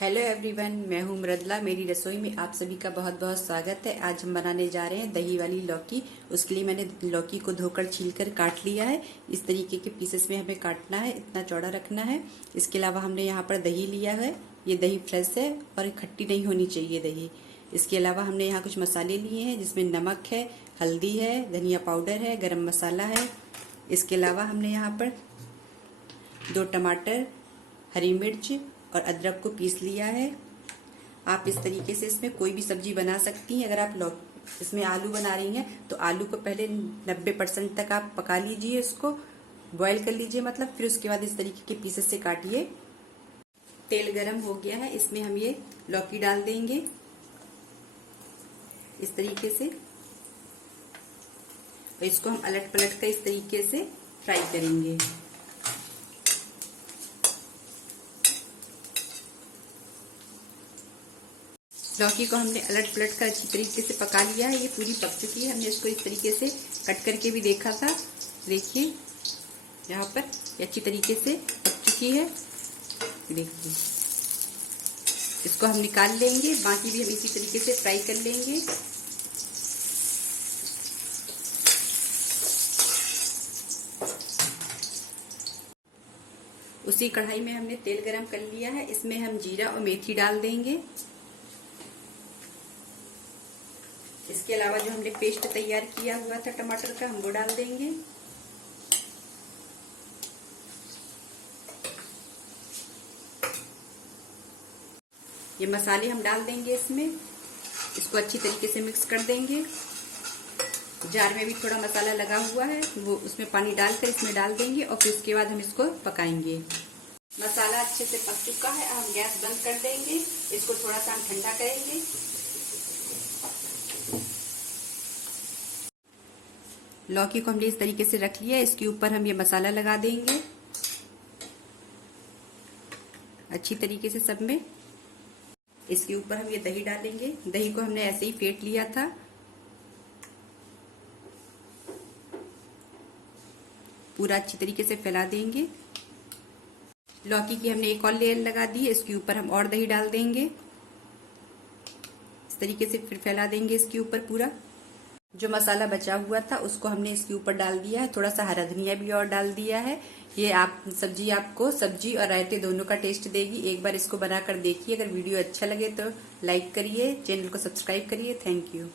Hello everyone, मैं हूं मृदुला। मेरी रसोई में आप सभी का बहुत बहुत स्वागत है। आज हम बनाने जा रहे हैं दही वाली लौकी। उसके लिए मैंने लौकी को धोकर छीलकर काट लिया है। इस तरीके के पीसेस में हमें काटना है, इतना चौड़ा रखना है। इसके अलावा हमने यहाँ पर दही लिया है। ये दही फ्रेश है और खट्टी नहीं होनी चाहिए दही। इसके अलावा हमने यहाँ कुछ मसाले लिए हैं जिसमें नमक है, हल्दी है, धनिया पाउडर है, गरम मसाला है। इसके अलावा हमने यहाँ पर 2 टमाटर, हरी मिर्च और अदरक को पीस लिया है। आप इस तरीके से इसमें कोई भी सब्जी बना सकती हैं। अगर आप इसमें आलू बना रही हैं तो आलू को पहले 90% तक आप पका लीजिए, इसको बॉईल कर लीजिए मतलब। फिर उसके बाद इस तरीके के पीसेस से काटिए। तेल गरम हो गया है, इसमें हम ये लौकी डाल देंगे इस तरीके से। और इसको हम अलट पलट कर इस तरीके से फ्राई करेंगे। लौकी को हमने अलट पलट कर अच्छी तरीके से पका लिया है। ये पूरी पक चुकी है। हमने इसको इस तरीके से कट करके भी देखा था। देखिए यहाँ पर ये अच्छी तरीके से पक चुकी है। देखिए इसको हम निकाल लेंगे। बाकी भी हम इसी तरीके से फ्राई कर लेंगे। उसी कढ़ाई में हमने तेल गरम कर लिया है। इसमें हम जीरा और मेथी डाल देंगे। इसके अलावा जो हमने पेस्ट तैयार किया हुआ था टमाटर का, हम वो डाल देंगे। ये मसाले हम डाल देंगे इसमें। इसको अच्छी तरीके से मिक्स कर देंगे। जार में भी थोड़ा मसाला लगा हुआ है, वो उसमें पानी डालकर इसमें डाल देंगे और फिर उसके बाद हम इसको पकाएंगे। मसाला अच्छे से पक चुका है। हम गैस बंद कर देंगे। इसको थोड़ा सा हम ठंडा करेंगे। लौकी को हमने इस तरीके से रख लिया। इसके ऊपर हम ये मसाला लगा देंगे अच्छी तरीके से सब में। इसके ऊपर हम ये दही डालेंगे। दही को हमने ऐसे ही फेंट लिया था। पूरा अच्छी तरीके से फैला देंगे। लौकी की हमने एक और लेयर लगा दी है। इसके ऊपर हम और दही डाल देंगे। इस तरीके से फिर फैला देंगे इसके ऊपर पूरा। जो मसाला बचा हुआ था उसको हमने इसके ऊपर डाल दिया है। थोड़ा सा हरा धनिया भी और डाल दिया है। ये सब्जी आपको सब्जी और रायते दोनों का टेस्ट देगी। एक बार इसको बनाकर देखिए। अगर वीडियो अच्छा लगे तो लाइक करिए, चैनल को सब्सक्राइब करिए। Thank you.